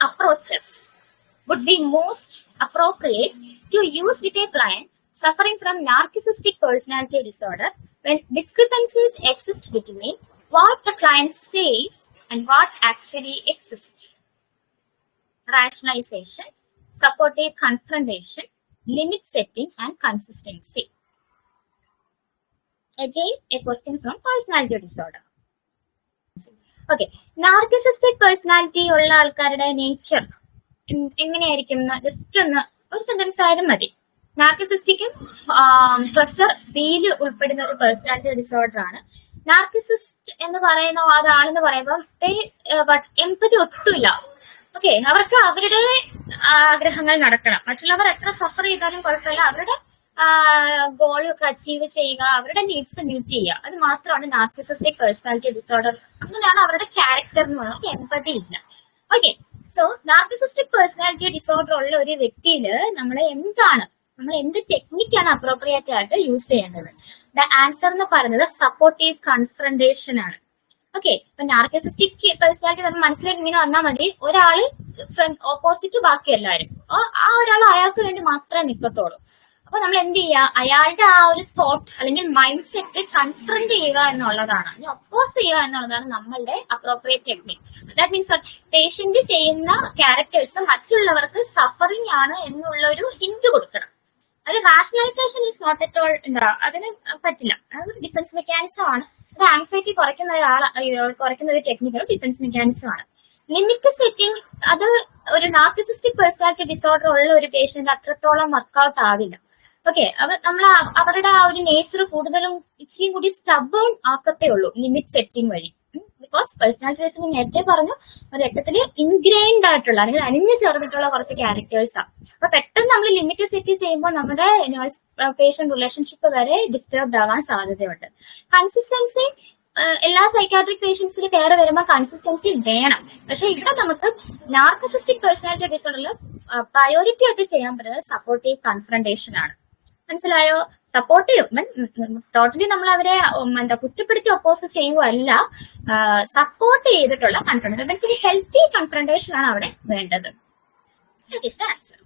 approaches would be most appropriate to use with a client suffering from narcissistic personality disorder when discrepancies exist between what the client says and what actually exists. Rationalization, supportive confrontation, limit setting, and consistency. Again, a question from personality disorder. Okay narcissistic personality ഉള്ള ആൾക്കാരുടെ nature എങ്ങനെയായിരിക്കും just ഒന്ന് ഒരു sentence ആയാലും മതി. നാർക്കിസിസ്റ്റിക്കും cluster ബിയിൽ ഉൾപ്പെടുന്ന ഒരു പേഴ്സണാലിറ്റി ഡിസോർഡർ ആണ്. നാർക്കിസിസ്റ്റ് എന്ന് പറയുന്ന ഒരാളെന്ന് പറയുമ്പോൾ എമ്പതി ഒട്ടുമില്ല. ഓക്കെ അവർക്ക് അവരുടെ ആഗ്രഹങ്ങൾ നടക്കണം. മറ്റുള്ളവർ എത്ര സഫർ ചെയ്താലും കുഴപ്പമില്ല. അവരുടെ ഗോളൊക്കെ അച്ചീവ് ചെയ്യുക അവരുടെ നീഡ്സ് മീറ്റ് ചെയ്യുക. അത് മാത്രമാണ് നാർക്കിസിസ്റ്റിക് പേഴ്സണാലിറ്റി ഡിസോർഡർ അങ്ങനെയാണ് അവരുടെ ക്യാരക്ടർ എന്ന് പറയുന്നത്. എമ്പതി ഇല്ല. Okay so narcissistic personality disorder ഉള്ള ഒരു വ്യക്തിയിൽ നമ്മൾ എന്താണ് നമ്മൾ എന്ത് ടെക്നിക്കാണ് അപ്രോപ്രിയേറ്റ് ആയിട്ട് യൂസ് ചെയ്യേണ്ടത്? ദ ആൻസർ എന്ന് പറയുന്നത് സപ്പോർട്ടീവ് കൺഫ്രണ്ടേഷൻ ആണ്. ഓക്കെ ഇപ്പൊ നാർക്കിസിസ്റ്റിക് പേഴ്സണാലിറ്റി നമ്മൾ മനസ്സിലേക്ക് ഇങ്ങനെ വന്നാൽ മതി. ഒരാൾ ഫ്രണ്ട് ഓപ്പോസിറ്റ് ബാക്കി എല്ലാവരും. ആ ഒരാൾ അയാൾക്ക് വേണ്ടി മാത്രമേ നിൽക്കത്തുള്ളൂ അപ്പൊ നമ്മൾ എന്ത് ചെയ്യുക? അയാളുടെ ആ ഒരു തോട്ട് അല്ലെങ്കിൽ മൈൻഡ് സെറ്റ് കൺഫ്രണ്ട് ചെയ്യുക എന്നുള്ളതാണ്. അതിനെ ഒപ്പോസ് ചെയ്യുക എന്നുള്ളതാണ് നമ്മളുടെ appropriate technique that means patient ചെയ്യുന്ന ക്യാരക്ടേഴ്സ് മറ്റുള്ളവർക്ക് സഫറിങ് ആണ് എന്നുള്ള ഒരു ഹിന്റ് കൊടുക്കണം. അത് rationalisation is not at all എന്താ അതിന് പറ്റില്ല. അത് ഡിഫൻസ് മെക്കാനിസം ആണ്. അത് ആങ്സൈറ്റി കുറയ്ക്കുന്ന ഒരാൾ കുറയ്ക്കുന്ന ഒരു ടെക്നിക്കൽ ഡിഫൻസ് മെക്കാനിസം ആണ്. ലിമിറ്റ് സെറ്റിംഗ് അത് ഒരു നാർക്കിസിസ്റ്റിക് പേഴ്സണാലിറ്റി ഡിസോർഡർ ഉള്ള ഒരു പേഷ്യന്റ് അത്രത്തോളം വർക്ക്ഔട്ട് ആവില്ല. ഓക്കെ അവർ നമ്മൾ അവരുടെ ആ ഒരു നേച്ചർ കൂടുതലും ഇച്ചിരി കൂടി സ്റ്റബേൺ ആക്കത്തേ ഉള്ളൂ ലിമിറ്റ് സെറ്റിംഗ് വഴി. ബിക്കോസ് പേഴ്സണാലിറ്റി വൈസ് നേരത്തെ പറഞ്ഞു രക്തത്തിൽ ഇൻഗ്രൈൻഡ് ആയിട്ടുള്ള അല്ലെങ്കിൽ അനിഞ്ഞു ചേർന്നിട്ടുള്ള കുറച്ച് ക്യാരക്ടേഴ്സാണ് അപ്പൊ പെട്ടെന്ന് നമ്മൾ ലിമിറ്റ് സെറ്റ് ചെയ്യുമ്പോൾ നമ്മുടെ പേഷ്യന്റ് റിലേഷൻഷിപ്പ് വരെ ഡിസ്റ്റർബ്ഡ് ആവാൻ സാധ്യതയുണ്ട്. കൺസിസ്റ്റൻസി എല്ലാ സൈക്കാട്രിക് പേഷ്യൻസിന് കയറി വരുമ്പോൾ കൺസിസ്റ്റൻസി വേണം. പക്ഷെ ഇവിടെ നമുക്ക് നാർക്കസിസ്റ്റിക് പേഴ്സണാലിറ്റി ഡിസോർഡറിൽ പ്രയോറിറ്റി ആയിട്ട് ചെയ്യാൻ പറ്റുന്നത് സപ്പോർട്ടീവ് കൺഫ്രണ്ടേഷൻ ആണ്. മനസ്സിലായോ? സപ്പോർട്ടീവ് ടോട്ടലി നമ്മൾ അവരെ എന്താ കുറ്റപ്പെടുത്തി ഒപ്പോസ് ചെയ്യുകയല്ല സപ്പോർട്ട് ചെയ്തിട്ടുള്ള കൺഫ്രണ്ടേഷൻ ഹെൽത്തി കൺഫ്രണ്ടേഷൻ ആണ് അവിടെ വേണ്ടത്. ആൻസർ